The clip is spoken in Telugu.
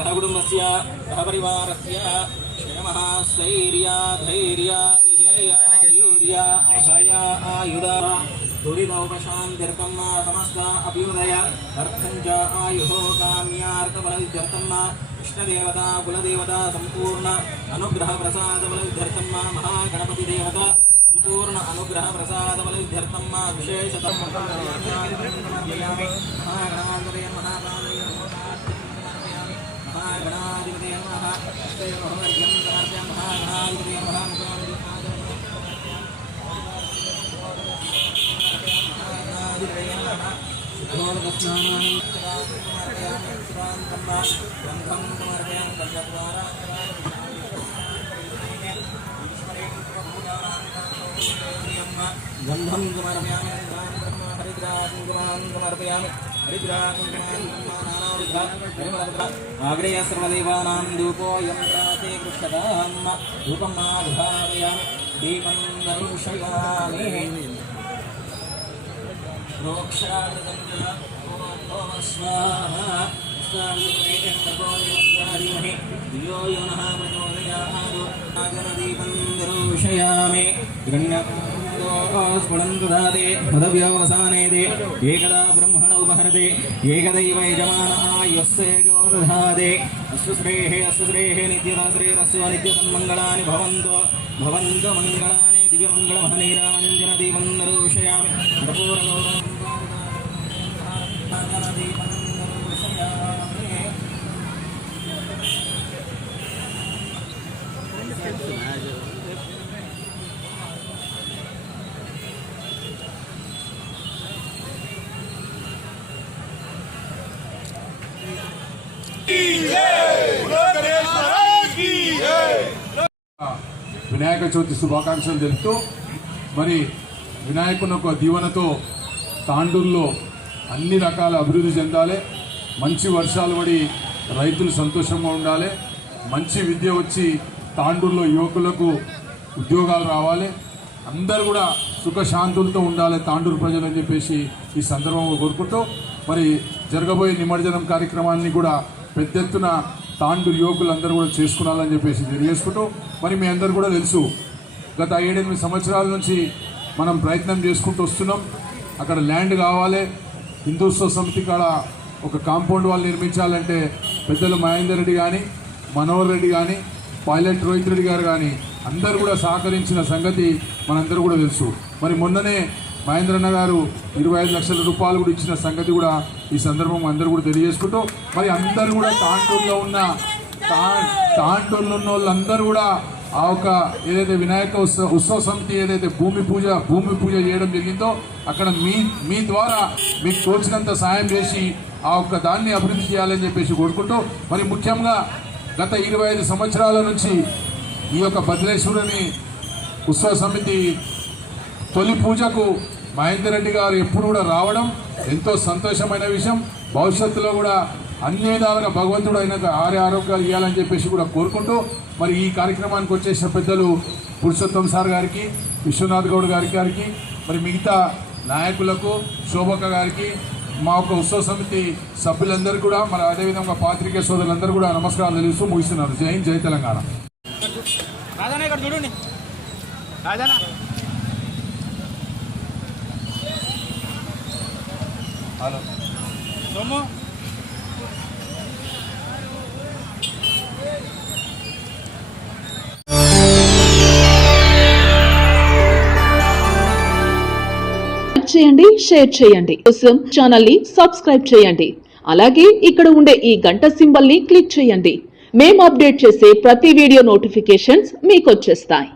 सहकुटुम्बस्य सहपरिवारस्य नमः स्थैर्य धैर्य विजय वीर्य अभय आयुध दुरितोपशान्तिर्कं समस्त अभ्युदय अर्थं च आयुः काम्यार्थफलविध्यर्थं इष्टदेवता कुलदेवता सम्पूर्ण अनुग्रहप्रसादफलविध्यर्थं महागणपतिदेवता संपूर्ण अनुग्रह प्रसाद फलविध्यर्थं विशेषतः महागणाधिपते नमः हस्तयोर्घ्यं समर्प्य महागणाधिपते नमः सिद्धोदकस्नानानि गन्धं समर्पयामि पञ्चद्वारा गन्धं समर्पयामि हरिद्राकुङ्कुमान् समर्पयामि आग्रेय सर्वदेवानां धूपोऽयं प्राते कृष्यतां धूपं आधारयामि दीपं दर्शयामि प्रोक्षामृतं च ॐ स्वाहा स्वाहा धियो यो नः प्रचोदयात् दीपं दर्शयामि स्फुरन्तुदाते पदव्यवसानेते एकदा ब्रह्मण उपहरते एकदैव यजमानायस्येजो दधाते अस्तु श्रेः नित्यदा श्रेरस्व नित्यसन्मङ्गलानि भवन्तु मङ्गलानि दिव्यमङ्गलमहनीराञ्जन दीपं दर्शयामि వినాయక చవితి శుభాకాంక్షలు తెలుపుతూ మరి వినాయకుని యొక్క దీవెనతో తాండూరులో అన్ని రకాల అభివృద్ధి చెందాలి, మంచి వర్షాలు పడి రైతులు సంతోషంగా ఉండాలి, మంచి విద్య వచ్చి తాండూరులో యువకులకు ఉద్యోగాలు రావాలి, అందరూ కూడా సుఖశాంతులతో ఉండాలి తాండూరు ప్రజలు అని చెప్పేసి ఈ సందర్భంగా కోరుకుంటూ మరి జరగబోయే నిమజ్జనం కార్యక్రమాన్ని కూడా పెద్ద ఎత్తున తాండూరు యువకులందరూ కూడా చేసుకున్నాలని చెప్పేసి తెలియజేసుకుంటూ మరి మీ అందరూ కూడా తెలుసు గత 7-8 సంవత్సరాల నుంచి మనం ప్రయత్నం చేసుకుంటూ వస్తున్నాం. అక్కడ ల్యాండ్ కావాలి, హిందూత్వ సమితి కాడ ఒక కాంపౌండ్ వాల్ నిర్మించాలంటే పెద్దలు మహేందర్ రెడ్డి కానీ మనోహర్ రెడ్డి కానీ పైలట్ రోహిత్ రెడ్డి గారు కానీ అందరూ కూడా సహకరించిన సంగతి మనందరూ కూడా తెలుసు. మరి మొన్ననే మహేంద్రన్న గారు 25 లక్షల రూపాయలు కూడా ఇచ్చిన సంగతి కూడా ఈ సందర్భం అందరూ కూడా తెలియజేసుకుంటూ మరి అందరూ కూడా తాండూరులో ఉన్న వాళ్ళందరూ కూడా ఆ ఒక ఏదైతే వినాయక ఉత్సవ సమితి ఏదైతే భూమి పూజ చేయడం జరిగిందో అక్కడ మీ ద్వారా మీకు తోచినంత సాయం చేసి ఆ ఒక్క దాన్ని అభివృద్ధి చేయాలని చెప్పేసి కోరుకుంటూ మరి ముఖ్యంగా గత 25 సంవత్సరాల నుంచి ఈ యొక్క బద్రేశ్వరుని ఉత్సవ సమితి తొలి పూజకు మహేందర్ రెడ్డి గారు ఎప్పుడు కూడా రావడం ఎంతో సంతోషమైన విషయం. భవిష్యత్తులో కూడా అన్ని విధాలుగా భగవంతుడు అయినాక ఆరోగ్యాలు ఇవ్వాలని చెప్పేసి కూడా కోరుకుంటూ మరి ఈ కార్యక్రమానికి వచ్చేసిన పెద్దలు పురుషోత్తం సార్ గారికి, విశ్వనాథ్ గౌడ్ గారికి మరి మిగతా నాయకులకు, శోభక్క గారికి, మా యొక్క ఉత్సవ సమితి సభ్యులందరూ కూడా మరి అదేవిధంగా పాత్రికేయ సోదరులందరూ కూడా నమస్కారాలు తెలుస్తూ ముగిస్తున్నారు. జై హింద్, జై తెలంగాణ. హలో షేర్ చేయండి. కోసం ఛానల్ ని సబ్స్క్రైబ్ చేయండి. అలాగే ఇక్కడ ఉండే ఈ గంట సింబల్ ని క్లిక్ చేయండి. మేము అప్డేట్ చేసే ప్రతి వీడియో నోటిఫికేషన్స్ మీకు వచ్చేస్తాయి.